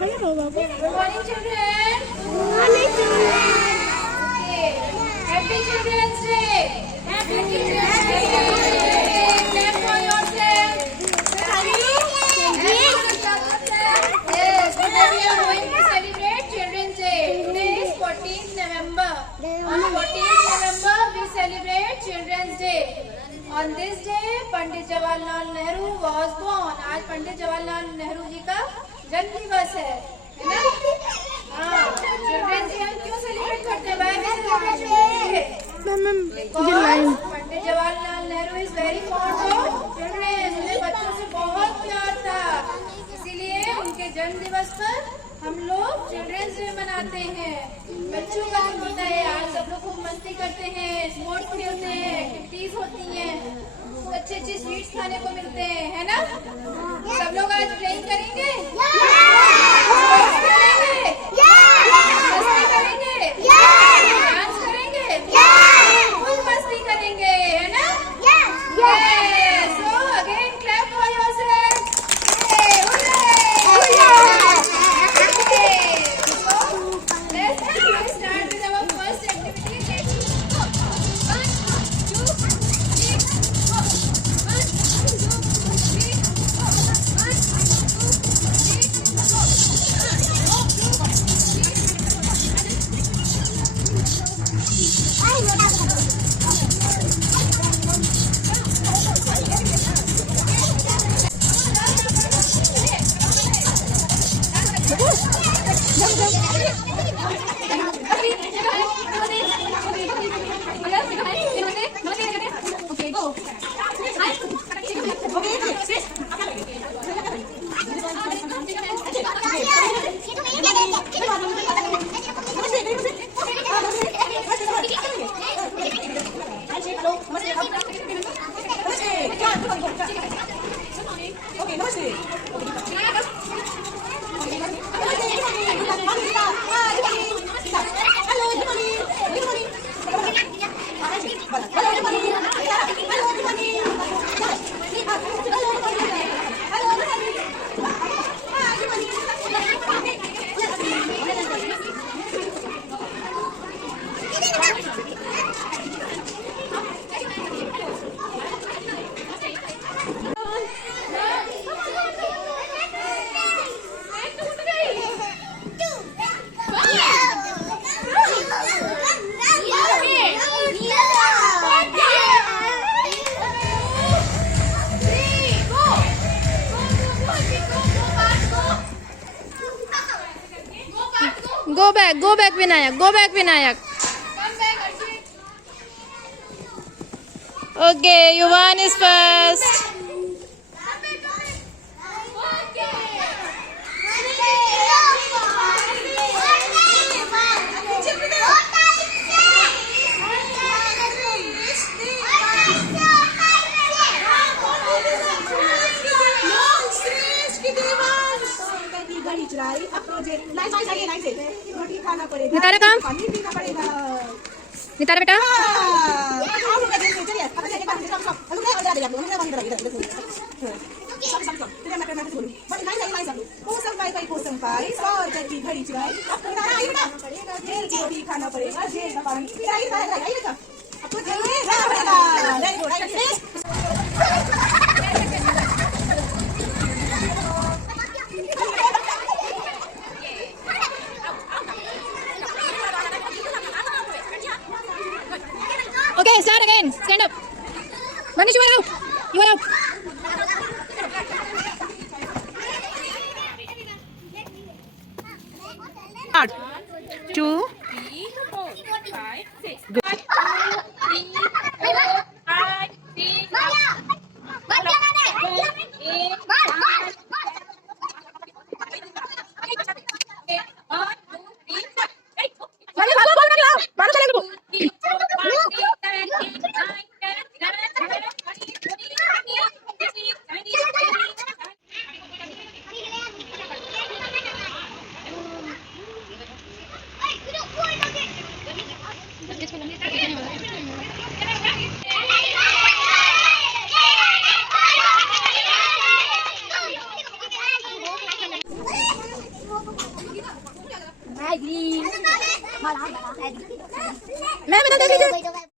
morning, children. Good morning, children. Okay. Happy Children's Day. Happy Children's Day. Clap for yourself. Yes. Today we are going to celebrate Children's Day. Today is 14th November. On 14th November we celebrate Children's Day. On this day, Pandit Jawaharlal Nehru was born. आज पंडित जवाहरलाल नेहरू जी का जन्म दिवस है ना? हाँ, children's day हम क्यों celebrate करते हैं? Pandit Jawaharlal Nehru is very fond of children. उन्हें बच्चों से बहुत प्यार था, इसीलिए उनके जन्म दिवस पर हम लोग चिल्ड्रंस डे मनाते हैं. बच्चों का दिन होता है. आज सब लोग खूब मस्ती करते हैं, स्पोर्ट्स खेलते हैं, एक्टिविटीज होती हैं, अच्छे अच्छे स्वीट्स खाने को मिलते हैं, है ना? सब लोग आज प्लेइंग करेंगे, मस्ती करेंगे, डांस करेंगे, फुल मस्ती करेंगे, है ना? So again clap for yourself. Let's start with our first activity. Go back Vinayak, go back Vinayak. Okay, Yuvan is first. Nitara काम नितारा बेटा Okay, start again. Stand up. Manish, you are out. You are out. Start. 2, 3, 4, 5, 6. Good. 1, 2, 3, 4, 5, 6. मैं बना दे दीजिए